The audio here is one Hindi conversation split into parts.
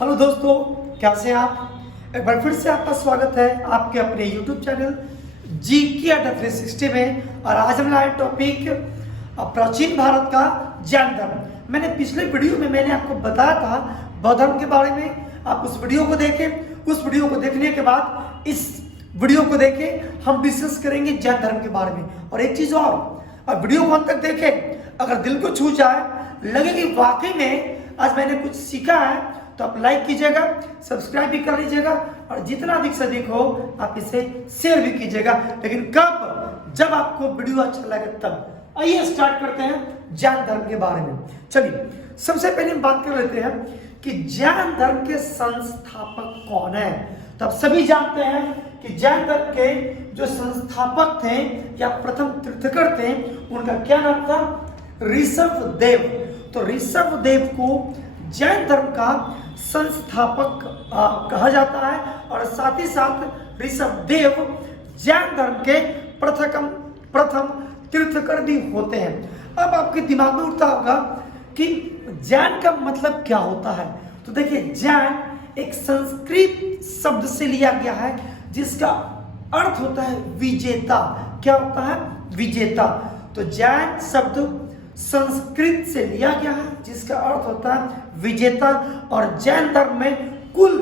हेलो दोस्तों, कैसे हैं आप। एक बार फिर से आपका स्वागत है आपके अपने YouTube चैनल GK 360 में। और आज हम लाए टॉपिक प्राचीन भारत का जैन धर्म। मैंने पिछले वीडियो में मैंने आपको बताया था बौद्ध धर्म के बारे में। आप उस वीडियो को देखें। उस वीडियो को देखने के बाद इस वीडियो को देखें, हम डिस्कस करेंगे जैन धर्म के बारे में। और एक चीज और, अब वीडियो को अंत तक देखें, अगर दिल को छू जाए, लगे कि वाकई में आज मैंने कुछ सीखा है, तो आप लाइक कीजिएगा, सब्सक्राइब भी कर लीजिएगा और जितना अधिक से अधिक हो आप इसे शेयर भी कीजिएगा। लेकिन कब? जब आपको वीडियो अच्छा लगे तब। आइए स्टार्ट करते हैं जैन धर्म के बारे में। चलिए, सबसे पहले हम बात कर लेते हैं कि जैन धर्म के संस्थापक कौन है। तो आप सभी जानते हैं कि जैन धर्म के जो संस्थापक थे या प्रथम तीर्थकर थे, उनका क्या नाम था? ऋषभदेव। तो ऋषभदेव को जैन धर्म का संस्थापक कहा जाता है और साथ ही साथ ऋषभदेव जैन धर्म के प्रथम तीर्थकर भी होते हैं। अब आपके दिमाग में उठता होगा कि जैन का मतलब क्या होता है। तो देखिए, जैन एक संस्कृत शब्द से लिया गया है जिसका अर्थ होता है विजेता। क्या होता है? विजेता। तो जैन शब्द संस्कृत से लिया गया है जिसका अर्थ होता है विजेता। और जैन धर्म में कुल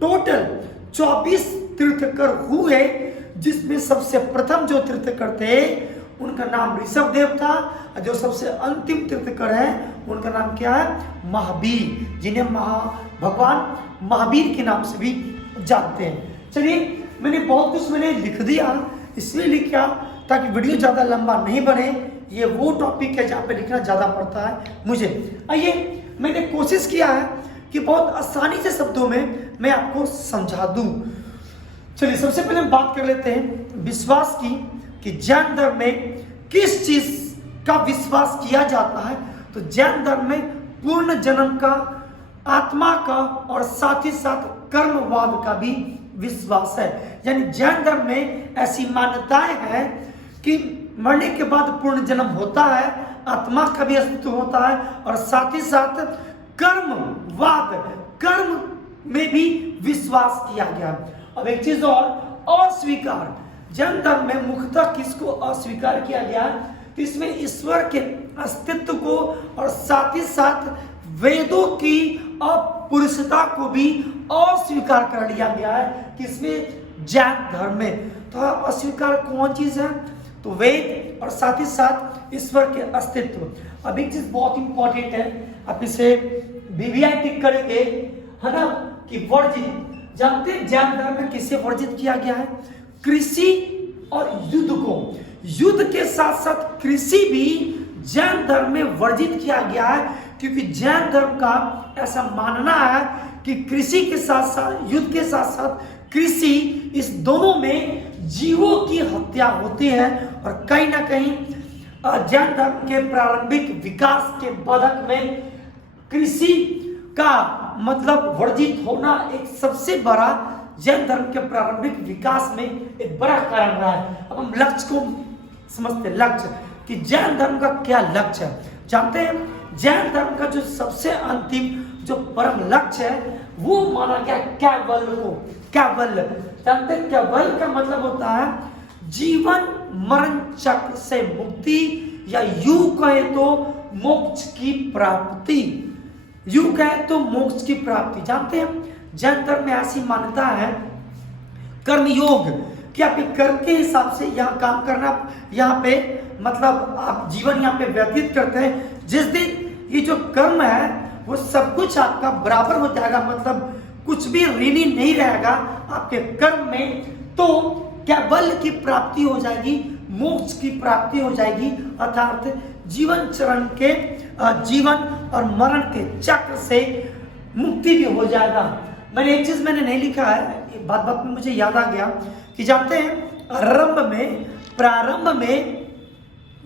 टोटल 24 तीर्थकर हुए, जिसमें सबसे प्रथम जो तीर्थकर थे उनका नाम ऋषभदेव था। जो सबसे अंतिम तीर्थकर है उनका नाम क्या है? महावीर, जिन्हें भगवान महावीर के नाम से भी जानते हैं। चलिए, मैंने बहुत कुछ लिख दिया, इसलिए लिखा ताकि वीडियो ज़्यादा लंबा नहीं बने। ये वो टॉपिक है जहाँ पे लिखना ज़्यादा पड़ता है मुझे। आइए, मैंने कोशिश किया है कि बहुत आसानी से शब्दों में मैं आपको समझा दूं। चलिए, सबसे पहले हम बात कर लेते हैं विश्वास की, कि जैन धर्म में किस चीज का विश्वास किया जाता है। तो जैन धर्म में पूर्ण जन्म का, आत्मा का और साथ ही साथ कर्मवाद का भी विश्वास है। यानी जैन धर्म में ऐसी मान्यताएं हैं कि मरने के बाद पूर्ण जन्म होता है, आत्मा का भी अस्तित्व होता है और साथ ही साथ कर्मवाद, कर्म में भी विश्वास किया गया। अब एक चीज और, अस्वीकार। जैन धर्म में मुख्यतः किसको अस्वीकार किया गया? तो इसमें ईश्वर के अस्तित्व को और साथ ही साथ वेदों की अपुरुषता को भी अस्वीकार कर लिया गया है। किसमें? जैन धर्म में। तो अस्वीकार कौन चीज है? तो वेद और साथ ही साथ ईश्वर के अस्तित्व। अब एक चीज बहुत इंपॉर्टेंट है, आप इसे VVI टिक करेंगे, है ना, कि वर्जित। जानते हैं जैन धर्म में किसे वर्जित किया गया है? कृषि और युद्ध को। युद्ध के साथ साथ कृषि भी जैन धर्म में वर्जित किया गया है, क्योंकि जैन धर्म का ऐसा मानना है कि कृषि के साथ साथ, युद्ध के साथ साथ कृषि, इस दोनों में जीवों की हत्या होती है। और कहीं ना कहीं जैन धर्म के प्रारंभिक विकास के बाधक में कृषि का मतलब वर्जित होना एक सबसे बड़ा जैन धर्म के प्रारंभिक विकास में एक बड़ा कारण रहा है। अब हम लक्ष्य को समझते हैं। लक्ष्य, कि जैन धर्म का क्या लक्ष्य है। जानते हैं, जैन धर्म का जो सबसे अंतिम जो परम लक्ष्य है वो माना गया कैवल्य को। कैवल्य, जानते हैं कैवल्य का मतलब होता है जीवन मरण चक्र से मुक्ति, या यूं कहे तो मोक्ष की प्राप्ति। यूं कहे तो मोक्ष की प्राप्ति। जानते हैं, जैन धर्म में ऐसी मान्यता है कर्मयोग, कि आप कर्म के हिसाब से यहाँ काम करना, यहाँ पे मतलब आप जीवन यहाँ पे व्यतीत करते हैं। जिस दिन ये जो कर्म है वो सब कुछ आपका बराबर हो जाएगा, मतलब कुछ भी ऋणी नहीं रहेगा आपके कर्म में, तो कैवल्य की प्राप्ति हो जाएगी, मोक्ष की प्राप्ति हो जाएगी। अर्थात जीवन चरण के जीवन और मरण के चक्र से मुक्ति भी हो जाएगा। मैंने एक चीज नहीं लिखा है, बात में मुझे याद आ गया, कि जानते हैं प्रारंभ में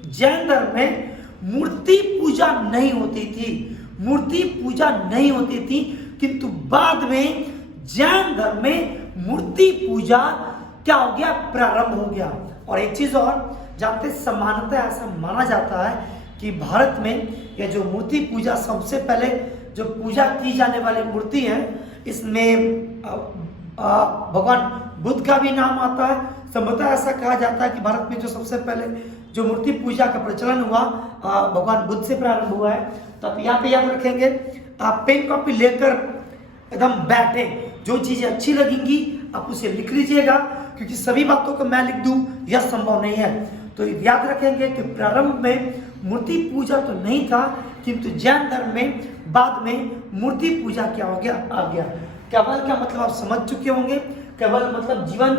जैन धर्म में मूर्ति पूजा नहीं होती थी। मूर्ति पूजा नहीं होती थी, किंतु बाद में जैन धर्म में मूर्ति पूजा क्या हो गया? प्रारंभ हो गया। और एक चीज और जानते, सामान्यतः ऐसा माना जाता है कि भारत में यह जो मूर्ति पूजा, सबसे पहले जो पूजा की जाने वाली मूर्ति है इसमें भगवान बुद्ध का भी नाम आता है। संभवतः ऐसा कहा जाता है कि भारत में जो सबसे पहले जो मूर्ति पूजा का प्रचलन हुआ भगवान बुद्ध से प्रारंभ हुआ है। तो आप यहाँ पे याद रखेंगे, आप पेन कॉपी लेकर एकदम बैठे, जो चीजें अच्छी लगेंगी आप उसे लिख लीजिएगा, क्योंकि सभी बातों को मैं लिख दूं यह संभव नहीं है। तो याद रखेंगे कि प्रारंभ में मूर्ति पूजा तो नहीं था, किंतु जैन धर्म में बाद में मूर्ति पूजा क्या हो गया, आ गया। केवल का मतलब आप समझ चुके होंगे, केवल मतलब जीवन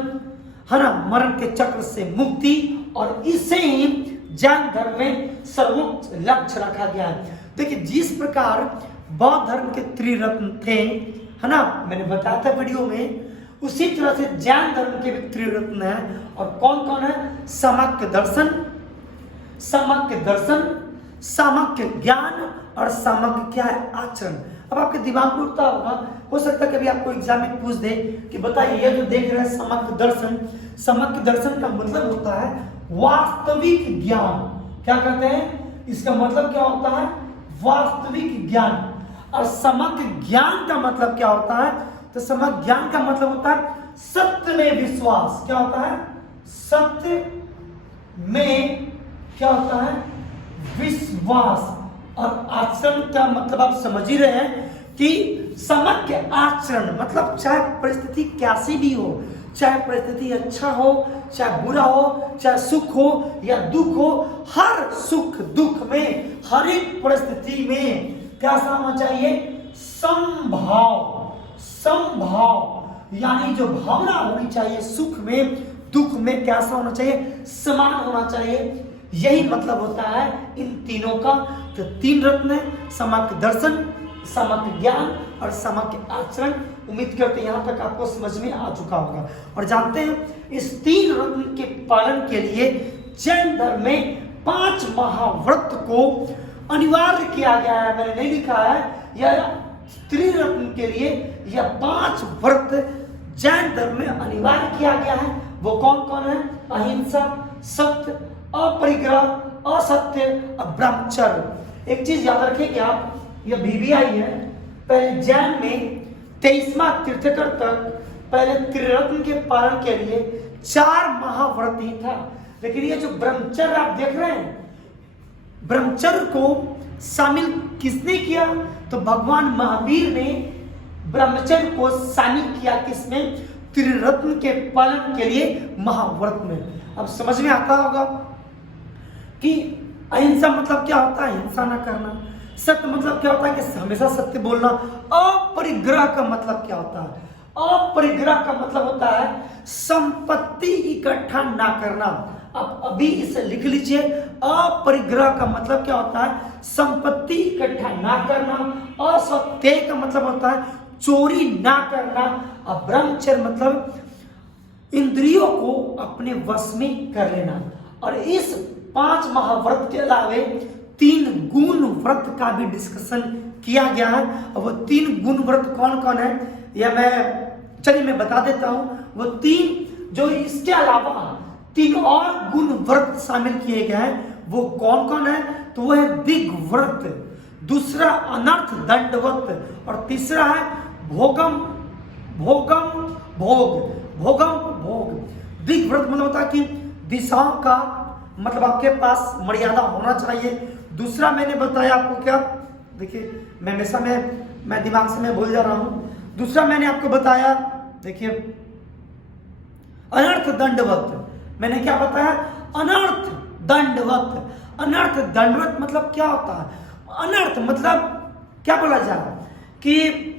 है ना, मरण के चक्र से मुक्ति, और इसे ही जैन धर्म में सर्वोच्च लक्ष्य रखा गया है। देखिए जिस प्रकार बौद्ध धर्म के त्रिरत्न थे, है ना, मैंने बताया था वीडियो में, उसी तरह से जैन धर्म के भी त्रिरत्न है। और कौन कौन है? समक्य दर्शन, समक्य दर्शन, समक्य ज्ञान और समक्य क्या है, आचरण। अब आपके दिमाग में उठता होगा, हो सकता है कभी आपको एग्जाम में पूछ दे कि बताइए ये जो देख रहे हैं समक्य दर्शन, समक्य दर्शन का मतलब होता है वास्तविक ज्ञान। क्या कहते हैं? इसका मतलब क्या होता है? वास्तविक ज्ञान। और समग्र ज्ञान का मतलब क्या होता है? तो समग्र ज्ञान का मतलब होता है सत्य में विश्वास। क्या होता है? सत्य में क्या होता है? विश्वास। और आचरण का मतलब आप समझ ही रहे हैं कि समग्र आचरण मतलब चाहे परिस्थिति कैसी भी हो, चाहे परिस्थिति अच्छा हो, चाहे बुरा हो, चाहे सुख हो या दुख हो, हर सुख दुख में, हर एक परिस्थिति में कैसा होना चाहिए? समभाव। समभाव यानी जो भावना होनी चाहिए, सुख में दुख में कैसा होना चाहिए? समान होना चाहिए। यही मतलब होता है इन तीनों का। तो तीन रत्न है, समग्र दर्शन, समग्र ज्ञान और समग्र आचरण। उम्मीद करते हैं यहाँ तक आपको समझ में आ चुका होगा। और जानते हैं इस तीन रत्न के पालन के लिए जैन धर्म में 5 महाव्रत को अनिवार्य किया गया है। मैंने नहीं लिखा है, यह त्रिरत्न के लिए यह 5 व्रत जैन धर्म में अनिवार्य किया गया है। वो कौन कौन है? अहिंसा, सत्य, अपरिग्रह, असत्य और ब्रह्मचर्य। एक चीज याद रखेंगे आप, यह VVI है। पहले जैन में 23वां तीर्थंकर तक पहले त्रिरत्न के पालन के लिए 4 महाव्रत ही था। लेकिन ये जो ब्रह्मचर्य आप देख रहे हैं, ब्रह्मचर्य को शामिल किसने किया? तो भगवान महावीर ने ब्रह्मचर्य को शामिल किया किसमें? त्रिरत्न के पालन के लिए महाव्रत में। अब समझ में आता होगा कि अहिंसा मतलब क्या होता है? हिंसा ना करना। सत्य मतलब क्या होता है? कि हमेशा सत्य बोलना। अपरिग्रह का मतलब क्या होता है? अपरिग्रह का मतलब होता है संपत्ति इकट्ठा ना करना। अब अभी इसे लिख लीजिए। अपरिग्रह का मतलब क्या होता है? संपत्ति इकट्ठा ना करना। असत्य का मतलब होता है चोरी ना करना। और ब्रह्मचर्य मतलब इंद्रियों को अपने वश में कर लेना। और इस 5 महाव्रत के अलावे 3 गुण व्रत का भी डिस्कशन किया गया है। और वो 3 गुण व्रत कौन कौन है यह मैं बता देता हूं। वो 3 जो इसके अलावा 3 और गुण व्रत शामिल किए गए हैं, वो कौन कौन है? तो वो है दिग्व्रत, दूसरा अनर्थ दंडवत और तीसरा है भोगम भोग। दिग्व्रत मतलब होता है कि दिशाओं का मतलब आपके पास मर्यादा होना चाहिए। दूसरा मैंने बताया आपको क्या, देखिए मैं हमेशा मैं दिमाग से मैं भूल जा रहा हूं। दूसरा मैंने आपको बताया, देखिए अनर्थ दंडवत। मैंने क्या बताया? अनर्थ दंडवत। अनर्थ दंडवत मतलब क्या होता है? अनर्थ मतलब क्या बोला जाए कि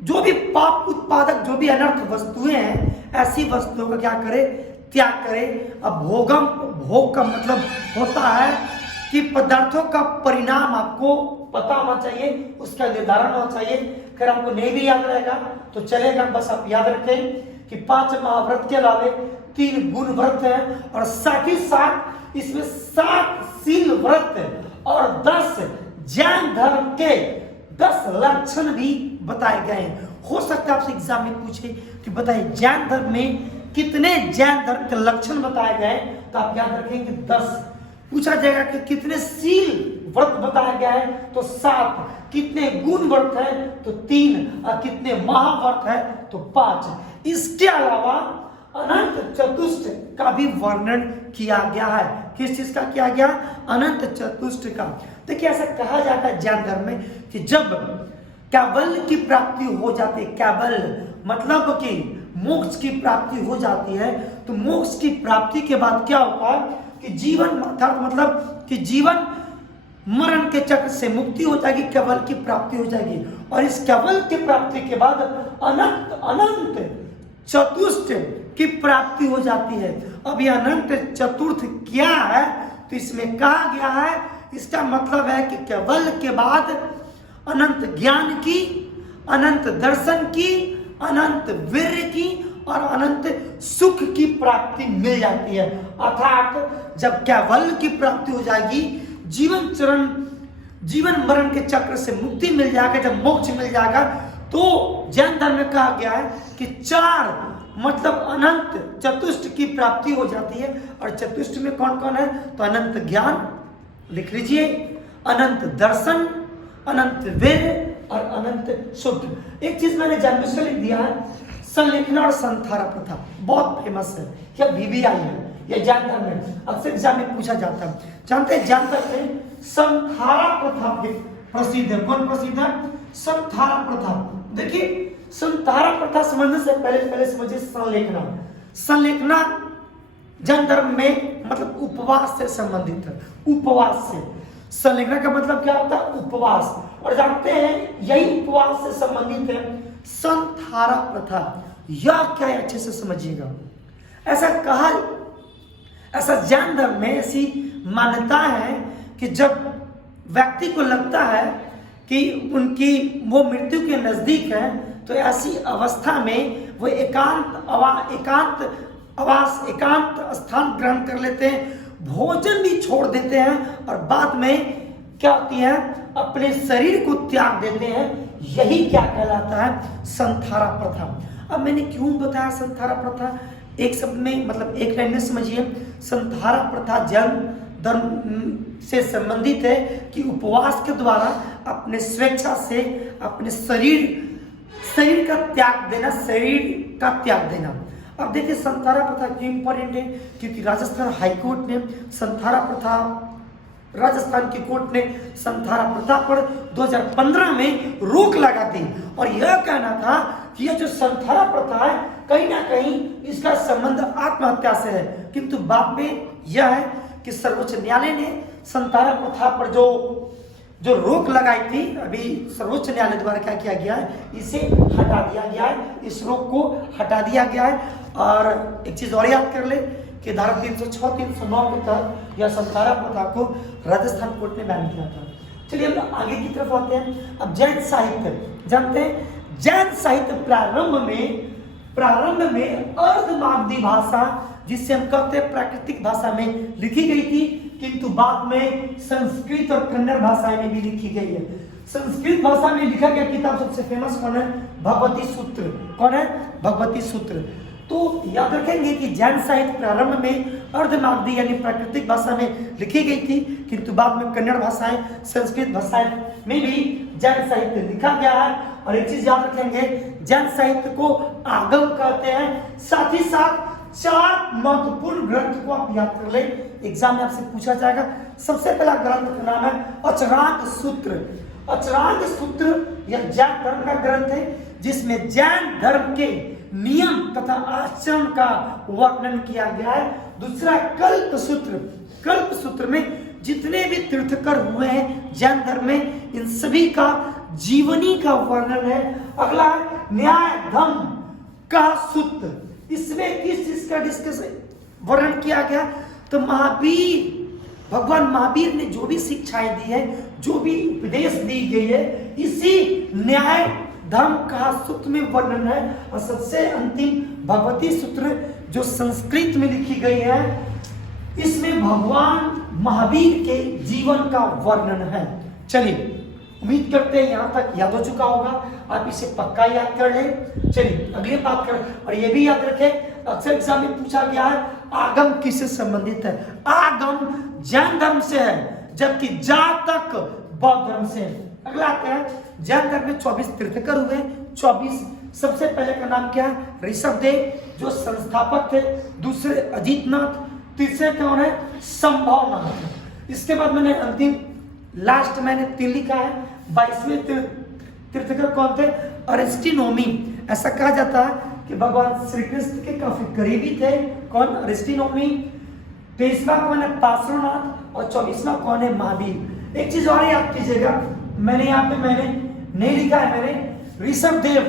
जो भी पाप उत्पादक जो भी अनर्थ वस्तुएं हैं, ऐसी वस्तुओं का क्या करे? त्याग करे। अब भोग का मतलब होता है कि पदार्थों का परिणाम आपको पता होना चाहिए, उसका निर्धारण होना चाहिए। अगर आपको नहीं भी याद रहेगा तो चलेगा, बस आप याद रखें कि 5 महाव्रत के अलावे 3 गुण व्रत है। और साथ ही साथ इसमें 7 शील व्रत और 10 जैन धर्म के 10 लक्षण भी बताए गए हैं। हो सकता है आपसे एग्जाम में पूछे कि बताइए जैन धर्म में कितने जैन धर्म के लक्षण बताए गए? तो आप याद रखेंगे 10। पूछा जाएगा कि कितने शील व्रत बताया गया है तो 7, कितने गुण व्रत है तो 3, और कितने महाव्रत है तो 5। इसके अलावा अनंत चतुष्ट का भी वर्णन किया गया है। किस चीज का किया गया? अनंत चतुष्ट का। देखिए ऐसा कहा जाता है जैन धर्म में कि जब कैवल्य की प्राप्ति हो जाती है, कैवल्य मतलब कि मोक्ष की प्राप्ति हो जाती है, तो मोक्ष की प्राप्ति के बाद क्या होता है कि जीवन मतलब कि जीवन मरण के चक्र से मुक्ति हो जाएगी, कैवल्य की प्राप्ति हो जाएगी। और इस कैवल्य की प्राप्ति के बाद अनंत चतुष्ट की प्राप्ति हो जाती है। अब ये अनंत चतुर्थ क्या है तो इसमें कहा गया है, इसका मतलब है कि कैवल्य के बाद अनंत ज्ञान की, अनंत दर्शन की, अनंत वीर्य की और अनंत सुख की प्राप्ति मिल जाती है। अर्थात जब कैवल्य की प्राप्ति हो जाएगी, जीवन मरण के चक्र से मुक्ति मिल जाएगा, जब मोक्ष मिल जाएगा, तो जैन धर्म में कहा गया है कि 4 मतलब अनंत चतुष्ट की प्राप्ति हो जाती है। और चतुष्ट में कौन कौन है तो अनंत ज्ञान, लिख लीजिए, अनंत दर्शन, अनंत वीर्य और अनंत सुख। एक चीज मैंने जानबूझकर लिख दिया है, संलेखना और संथारा प्रथा बहुत फेमस है, यह VVI है, यह जैन धर्म में अक्सर एग्जाम में पूछा जाता है। जानते हैं जैन धर्म में संथारा प्रथा प्रसिद्ध है। कौन प्रसिद्ध है? संथारा प्रथा। देखिए संथारा प्रथा समझने से पहले समझिए संलेखना। संलेखना जैन धर्म में मतलब उपवास से संबंधित है, उपवास से। संलेखना का मतलब क्या होता है? उपवास। और जानते हैं यही उपवास से संबंधित है संथारा प्रथा। यह क्या है अच्छे से समझिएगा। ऐसा जैन धर्म में ऐसी मान्यता है कि जब व्यक्ति को लगता है कि वो मृत्यु के नजदीक है, तो ऐसी अवस्था में वो एकांत स्थान ग्रहण कर लेते हैं, भोजन भी छोड़ देते हैं और बाद में क्या होती है अपने शरीर को त्याग देते हैं। यही क्या कहलाता है? संथारा प्रथा। अब मैंने क्यों बताया संथारा प्रथा? एक शब्द में मतलब एक लाइन में समझिए। संथारा प्रथा जैन धर्म से संबंधित है कि उपवास के द्वारा अपने स्वेच्छा से अपने शरीर का त्याग देना। अब देखिए संथारा प्रथा क्यों इंपॉर्टेंट है, क्योंकि राजस्थान हाईकोर्ट ने राजस्थान की कोर्ट ने संथारा प्रथा पर 2015 में रोक लगा दी और यह कहना था कि यह जो संथारा प्रथा है कहीं ना कहीं इसका संबंध आत्महत्या से है। किंतु बाद में यह है कि सर्वोच्च न्यायालय ने संथारा प्रथा पर जो रोक लगाई थी, अभी सर्वोच्च न्यायालय द्वारा क्या किया गया है, इसे हटा दिया गया है, इस रोक को हटा दिया गया है। और एक चीज और याद कर ले कि धारा 306, 309 के तहत यह संथारा प्रथा को राजस्थान कोर्ट ने बैन किया था। चलिए हम आगे की तरफ आते हैं। अब जैन साहित्य जानते हैं, जैन साहित्य प्रारंभ में अर्धमागधी भाषा, जिससे हम कहते हैं प्राकृतिक भाषा में लिखी गई थी, किंतु बाद में संस्कृत और कन्नड़ भाषाएं में भी लिखी गई है। संस्कृत भाषा में लिखा गया किताब सबसे फेमस कौन है? भगवती सूत्र। कौन है? भगवती सूत्र। तो याद रखेंगे कि जैन साहित्य प्रारंभ में अर्धमागधी यानी प्राकृतिक भाषा में लिखी गई थी, किंतु बाद में कन्नड़ भाषाएं, संस्कृत भाषाएं में भी जैन साहित्य लिखा गया है। और एक चीज याद रखेंगे, जैन साहित्य को आगम कहते हैं। साथ ही साथ 4 महत्वपूर्ण ग्रंथ को आप याद कर ले, एग्जाम में आपसे पूछा जाएगा। सबसे पहला ग्रंथ का नाम है अचरांग सूत्र। अचरांग सूत्र यह जैन धर्म का ग्रंथ है, जिसमें जैन धर्म के नियम तथा आचरण का वर्णन किया गया है। दूसरा कल्प सूत्र। कल्प सूत्र में जितने भी तीर्थकर हुए हैं जैन धर्म में, इन सभी का जीवनी का वर्णन है। अगला है न्याय धर्म का सूत्र। इसमें किस चीज का डिस्कशन वर्णन किया गया? तो भगवान महावीर ने जो भी शिक्षाएं दी है, जो भी उपदेश दी गई है, इसी न्याय धर्म का सूत्र में वर्णन है। और सबसे अंतिम भगवती सूत्र जो संस्कृत में लिखी गई है, इसमें भगवान महावीर के जीवन का वर्णन है। चलिए उम्मीद करते हैं यहां तक याद हो चुका होगा, आप इसे पक्का याद कर लें। चलिए अगली बात करें, और यह भी याद रखें अक्सर एग्जाम में पूछा गया है आगम किससे संबंधित है? आगम जैन धर्म से है। जबकि जातक बौद्ध धर्म से। अगला आता है जैन धर्म में 24 तीर्थंकर हुए। 24 सबसे पहले का नाम क्या है? ऋषभदेव जो संस्थापक थे। दूसरे अजीतनाथ, तीसरे कौन है? संभवनाथ। इसके बाद मैंने अंतिम लास्ट मैंने 3 लिखा है। 22वें तीर्थंकर कौन थे? अरिस्टिनोमी। ऐसा कहा जाता है कि भगवान श्री कृष्ण के काफी करीबी थे। कौन? अरिस्टिनोमी। 23वां कौन है? पार्श्वनाथ। और 24वां कौन है? महावीर। एक चीज और याद कीजिएगा, मैंने यहाँ पे मैंने नहीं लिखा है, मैंने ऋषभदेव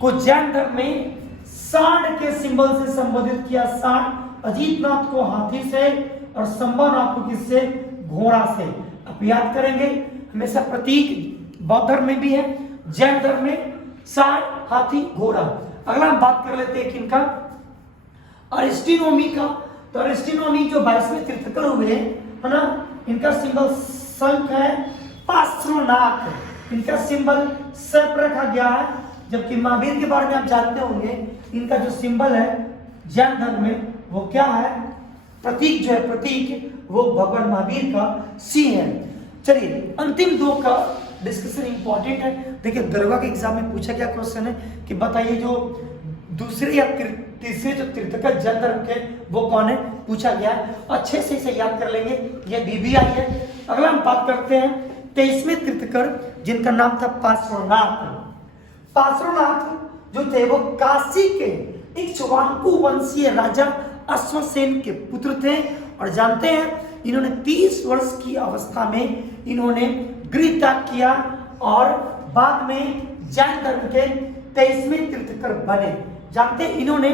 को जैन धर्म में सांड के सिंबल से संबोधित किया। सांड। अजीतनाथ को हाथी से और संभवनाथ को किससे? घोड़ा से। आप याद करेंगे हमेशा प्रतीक बौद्ध धर्म में भी है, जैन धर्म में सांड, हाथी, घोड़ा। अगला हम बात कर लेते हैं किनका? अरिस्टिनोमी का। तो अरिस्टिनोमी जो 22वें तीर्थंकर हुए है ना, इनका सिंबल शंख है। पार्श्वनाथ इनका सिंबल सर्प रखा गया है। जबकि महावीर के बारे में आप जानते होंगे, इनका जो सिंबल है जैन धर्म में वो क्या है? प्रतीक जो है, प्रतीक वो भगवान महावीर का सिंह है। चलिए अंतिम 2 का डिस्कशन इंपॉर्टेंट है। देखिए दरगाह के एग्जाम में पूछा गया क्वेश्चन है कि बताइए जो दूसरे या तीसरे जो तीर्थंकर जैन धर्म के वो कौन है? पूछा गया है। अच्छे से इसे याद कर लेंगे, ये बीबीआई है। अगला हम बात करते हैं 23वें तीर्थंकर जिनका नाम था पार्श्वनाथ। पार्श्वनाथ जो थे वो काशी के इक्ष्वाकु वंशीय राजा अश्वसेन के पुत्र थे। और जानते हैं इन्होंने 30 वर्ष की अवस्था में इन्होंने गृह त्याग किया और बाद में जैन धर्म के 23वें तीर्थंकर बने। जानते हैं इन्होंने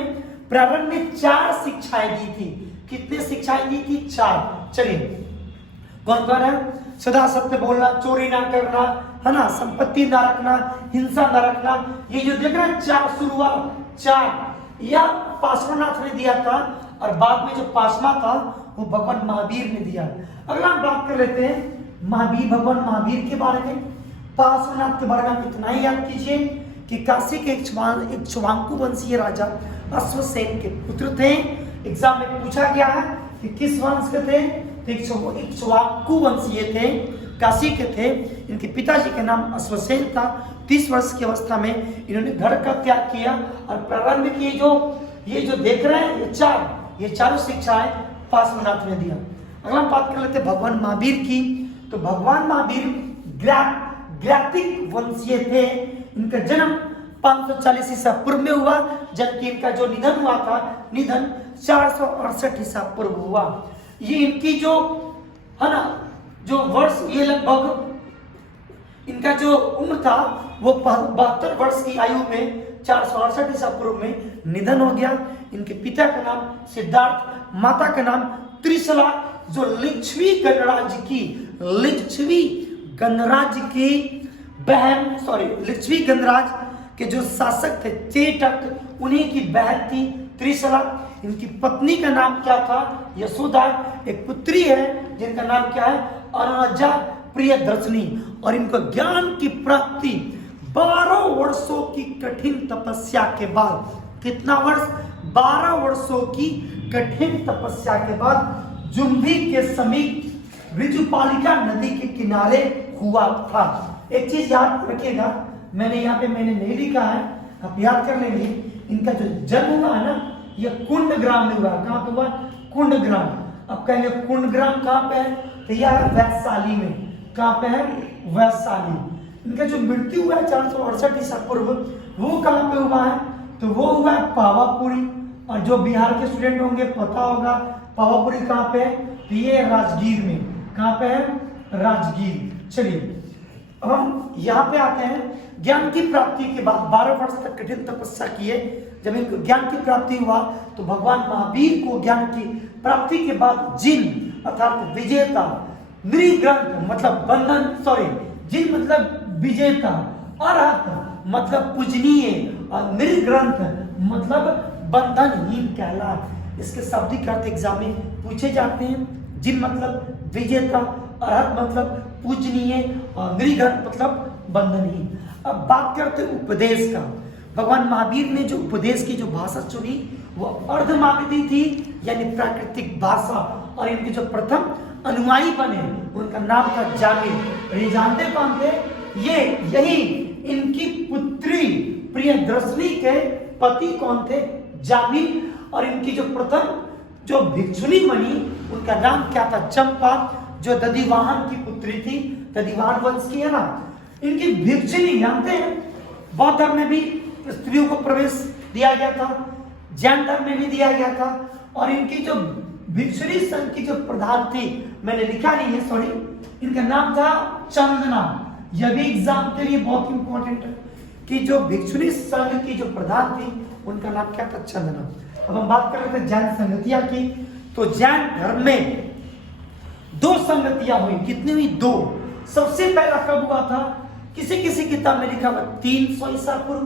प्रारंभ में 4 शिक्षाएं दी थी। कितने शिक्षाएं दी थी? 4। चलिए कौन कौन है? सदा सत्य बोलना, चोरी ना करना, है ना, संपत्ति ना रखना, हिंसा ना रखना। ये जो देख रहे हैं 4 शुरुआत 4 या पार्श्वनाथ ने दिया था और बाद में जो 5वां था वो भगवान महावीर ने दिया। अगला हम बात कर लेते हैं महावीर, भगवान महावीर के बारे में। पार्श्वनाथ के बारे में आप इतना ही याद कीजिए कि काशी के इक्ष्वाकु वंशीय राजा अश्वसेन के पुत्र थे। एग्जाम में पूछा गया है कि किस वंश के थे? इक्ष्वाकु वंशीय थे, काशी के थे। इनके पिताजी का नाम अश्वसेन था। 30 वर्ष की अवस्था में इन्होंने घर का त्याग किया और प्रारंभ की ये जो देख रहे हैं ये चारों शिक्षाएं पार्श्वनाथ ने दिया। अगला हम बात कर लेते हैं भगवान महावीर की। तो भगवान महावीर ग्रातिक वंशीय थे। इनका जन्म 540 ईसा पूर्व में हुआ, जबकि इनका जो निधन हुआ था, निधन 468 ईसा पूर्व हुआ। ये इनकी जो है ना जो वर्ष, ये लगभग इनका जो उम्र था वो 72 वर्ष की आयु में 468 ईसा पूर्व में निधन हो गया। इनके पिता का नाम सिद्धार्थ, माता का नाम त्रिशला, जो लिच्छवी गणराज के जो शासक थे चेटक, उन्हीं की बहन थी त्रिशला। इनकी पत्नी का नाम क्या था? यशोदा। एक पुत्री है जिनका नाम क्या है? अनुजा प्रियदर्शनी। और इनको ज्ञान की प्राप्ति 12 वर्षों की कठिन तपस्या के बाद, कितना वर्ष? 12 वर्षों की कठिन तपस्या के बाद जुम्भी के समीप ऋजुपालिका नदी के किनारे हुआ था। एक चीज याद रखिएगा, मैंने यहाँ पे नहीं लिखा है, आप याद कर लेंगे। इनका जो जन्म हुआ है ना, यह कुंडग्राम में हुआ। कहाँ पे हुआ? कुंडग्राम। अब कहेंगे कुंडग्राम कहाँ पे है? तो यह है वैशाली में। कहाँ पे है? वैशाली। इनका जो मृत्यु हुआ है 468 ईसा पूर्व, वो कहाँ पे हुआ है? तो वो हुआ है पावापुरी। और जो बिहार के स्टूडेंट होंगे पता होगा पावापुरी कहाँ पे है? तो ये राजगीर में। कहाँ पे है? राजगीर। चलिए अब हम यहाँ पे आते हैं। ज्ञान की प्राप्ति के बाद 12 वर्ष तक कठिन तपस्या किए। जब इनको ज्ञान की प्राप्ति हुआ तो भगवान महावीर को ज्ञान की प्राप्ति के बाद जिन अर्थात विजेता, नृग्रंथ मतलब बंधन, जिन मतलब विजेता, अरहत मतलब पूजनीय और नृग्रंथ मतलब बंधनहीन कहला। इसके शाब्दिक अर्थ एग्जाम में पूछे जाते हैं। जिन मतलब विजेता, अरहत मतलब पूजनीय और नृग्रंथ मतलब बंधनहीन। अब बात करते हैं उपदेश का। भगवान महावीर ने जो उपदेश की जो भाषा चुनी वो अर्धमागधी थी, यानी प्राकृतिक भाषा। और इनकी जो प्रथम अनुयायी बने, उनका नाम था जामिल। और ये जानते कौन थे? यही इनकी पुत्री प्रियदर्शनी के पति कौन थे? जामिल। और इनकी जो प्रथम जो भिक्षुणी बनी उनका नाम क्या था? चंपा, जो दधिवाहन की पुत्री थी, दधिवाहन वंश की है ना। इनकी भिक्षुणी जानते हैं, बौद्ध धर्म में भी स्त्रियों को प्रवेश दिया गया था, जैन धर्म में भी दिया गया था। और इनकी जो भिक्षुणी संघ की जो प्रधान थी, मैंने लिखा नहीं है सॉरी, इनका नाम था चंदना। यह भी एग्जाम के लिए बहुत इंपॉर्टेंट है कि जो भिक्षुणी संघ की जो प्रधान थी उनका नाम क्या था? चंदना। अब हम बात कर रहे थे जैन संगतियां की। तो जैन धर्म में 2 संगतियां हुई। कितनी हुई? 2। सबसे पहला कब हुआ था? किसी किसी किताब में लिखा हुआ 300 ईसा पूर्व,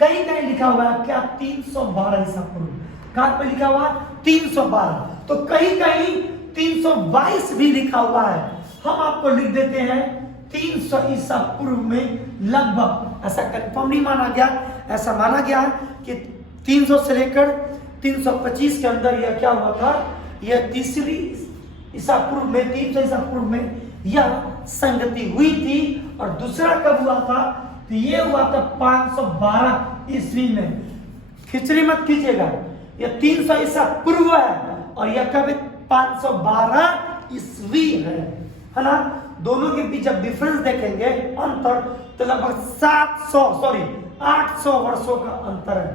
कहीं कहीं लिखा हुआ है क्या 312 ईसा पूर्व। कहां पर लिखा हुआ? 312। तो कहीं कहीं 322 भी लिखा हुआ है। हम आपको लिख देते हैं 300 ईसा पूर्व में लगभग। ऐसा कंफर्म नहीं माना गया, ऐसा माना गया कि 300 से लेकर 325 के अंदर यह क्या हुआ था? यह तीसरी ईसा पूर्व में, 300 ईसा पूर्व में यह संगति हुई थी। और दूसरा कब हुआ था? तो ये हुआ था 512 ईस्वी में। खिचड़ी मत कीजिएगा, यह 300 ईसा पूर्व है और यह कब? 512 ईस्वी है ना। दोनों के बीच जब डिफरेंस देखेंगे अंतर, तो लगभग 800 वर्षों का अंतर है।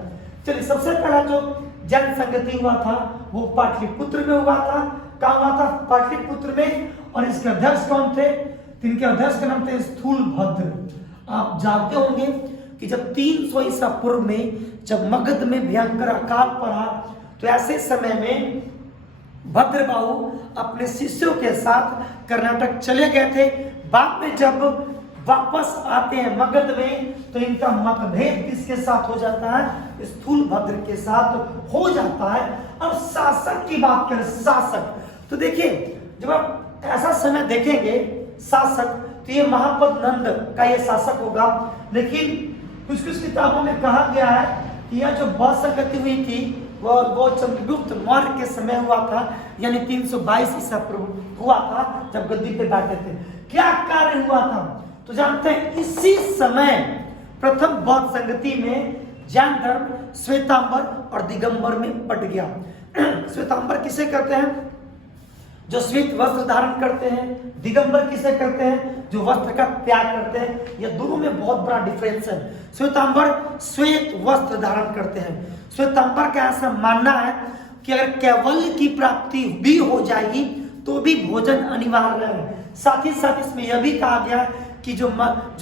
चलिए, सबसे पहला जो जैन संगति हुआ था वो पाटलिपुत्र में हुआ था। कहाँ हुआ था? पाटलिपुत्र में। और इसके अध्यक्ष कौन थे? इनके अध्यक्ष का नाम थे स्थूलभद्र। आप जानते होंगे कि जब 300 ईसा पूर्व में जब मगध में भयंकर अकाल पड़ा, तो ऐसे समय में भद्रबाहु अपने शिष्यों के साथ कर्नाटक चले गए थे। बाद में जब वापस आते हैं मगध में, तो इनका मतभेद किसके साथ हो जाता है? स्थूलभद्र के साथ हो जाता है। अब शासक की बात करें, शासक, तो देखिए जब आप ऐसा समय देखेंगे शासक, तो ये महापद नंद का ये शासक होगा। लेकिन कुछ कुछ किताबों में कहा गया है कि यह जो बौद्ध संगति हुई थी वो चंद्रगुप्त मौर्य के समय हुआ था, यानी 322 ईसा पूर्व हुआ था, जब गद्दी पे बैठे थे। क्या कार्य हुआ था? तो जानते हैं, इसी समय प्रथम बौद्ध संगति में जैन धर्म श्वेतांबर और दिगंबर में बट गया। श्वेतांबर किसे कहते हैं? जो श्वेत वस्त्र धारण करते हैं। दिगंबर किसे करते हैं? जो वस्त्र का त्याग करते हैं। यह दोनों में बहुत बड़ा डिफरेंस है। श्वेतांबर श्वेत वस्त्र धारण करते हैं। श्वेतांबर का ऐसा मानना है कि अगर कैवल्य की प्राप्ति भी हो जाएगी तो भी भोजन अनिवार्य है। साथ ही साथ इसमें यह भी कहा गया कि जो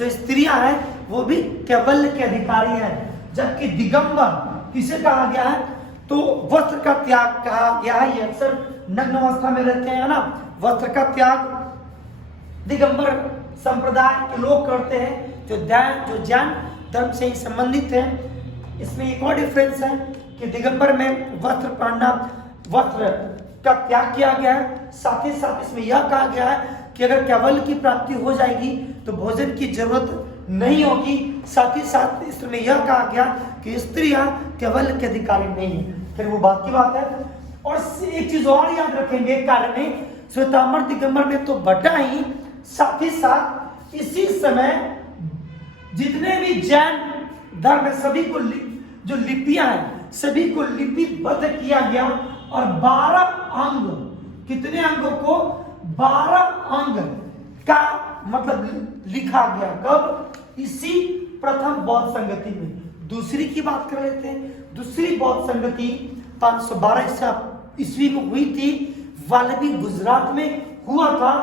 स्त्रियां हैं वो भी कैवल्य के अधिकारी हैं। जबकि दिगंबर किसे कहा गया है? तो वस्त्र का त्याग कहा गया है। ये अक्सर नग्न अवस्था में रहते हैं ना, वस्त्र का त्याग दिगंबर संप्रदाय के लोग करते हैं, जो जैन धर्म से ही संबंधित हैं। इसमें एक और डिफरेंस है कि दिगंबर में वस्त्र पहनना, वस्त्र का त्याग किया गया है। साथ ही साथ इसमें यह कहा गया है कि अगर कैवल्य की प्राप्ति हो जाएगी तो भोजन की जरूरत नहीं होगी। साथ ही साथ इसमें यह कहा गया कि स्त्रियां कैवल्य के अधिकारी नहीं है। फिर वो बात की बात है। और एक चीज और याद रखेंगे, कार्य में श्वेतांबर दिगंबर में तो बटा ही, साथ ही साथ इसी समय जितने भी जैन धर्म है सभी को जो लिपियां हैं सभी को लिपिबद्ध किया गया। और 12 अंग, कितने अंगों को? 12 अंग का मतलब लिखा गया। कब? इसी प्रथम बौद्ध संगति में। दूसरी की बात कर लेते हैं। दूसरी बौद्ध संगति 512 ईस्वी में हुई थी, वाल्मीकि गुजरात में हुआ था।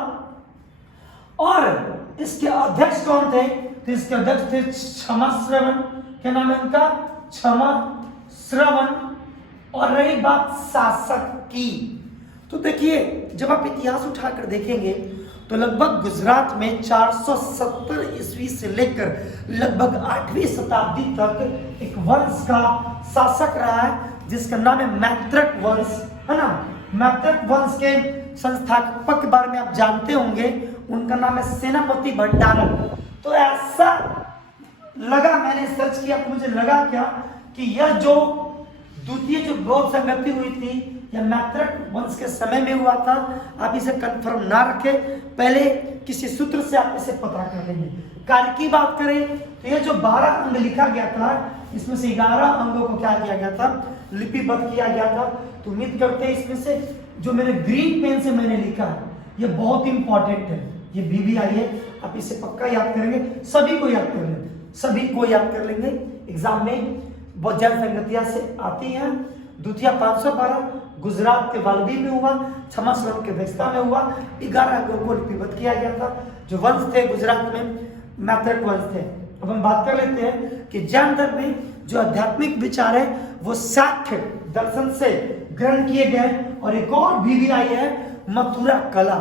और इसके अध्यक्ष कौन थे? तो इसके अध्यक्ष थे क्षमाश्रवण। क्या नाम है उनका? क्षमाश्रवण। और रही बात शासक की, तो देखिए जब आप इतिहास उठाकर देखेंगे तो लगभग गुजरात में 470 ईस्वी से लेकर लगभग 8वीं शताब्दी तक एक वंश का शासक रहा है जिसका नाम है मैत्रक वंश, है ना। मैत्रक वंश के संस्थापक के बारे में आप जानते होंगे, उनका नाम है सेनापति भंडारक। तो ऐसा लगा, मैंने सर्च किया तो मुझे लगा क्या कि यह जो द्वितीय जो बौद्ध संगति हुई थी या मैत्रक वंश के समय में हुआ था, आप इसे कंफर्म ना रखें, पहले किसी सूत्र से आप इसे पता कर लेंगे। कार्य की बात करें तो ये जो 12 अंग लिखा गया था, इसमें से 11 अंगों को क्या किया गया था, लिपिबद्ध किया गया था। तो उम्मीद करते हैं इसमें से जो मैंने ग्रीन पेन से मैंने लिखा है ये बहुत इंपॉर्टेंट है, ये BBI है, आप इसे पक्का याद करेंगे, सभी को याद कर लेंगे, सभी को याद कर लेंगे। एग्जाम में बहुत ज्यादा संगतियां से आती हैं। द्वितीय 512 गुजरात के वाल्वी में हुआ, क्षमा श्रवण के व्यवस्था में हुआ, 11 अंगों को लिपिबद्ध किया गया था। जो वंश थे गुजरात में मैत्रक वंश थे। अब हम बात कर लेते हैं कि जैन धर्म में जो आध्यात्मिक विचार है वो शाक्य दर्शन से ग्रहण किए गए। और एक और BBI है मथुरा कला।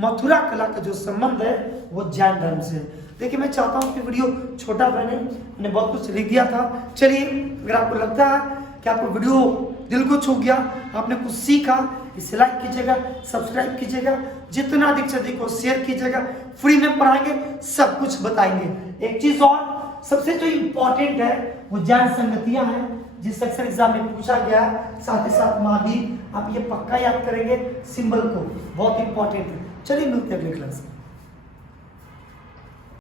मथुरा कला का जो संबंध है वो जैन धर्म से। देखिए मैं चाहता हूँ कि वीडियो छोटा बने, मैंने बहुत कुछ लिख दिया था। चलिए अगर आपको लगता है कि आपको वीडियो दिल को छू गया, आपने कुछ सीखा, इसे लाइक कीजिएगा, सब्सक्राइब कीजिएगा, जितना अधिक से अधिक को शेयर कीजिएगा। फ्री में पढ़ाएंगे, सब कुछ बताएंगे। एक चीज और सबसे जो इम्पोर्टेंट है वो जैन संगतियां हैं, जिस सेक्शन एग्जाम में पूछा गया, साथ ही साथ महावीर, आप ये पक्का याद करेंगे, सिंबल को, बहुत इंपॉर्टेंट है। चलिए मिलते हैं अगले क्लास में।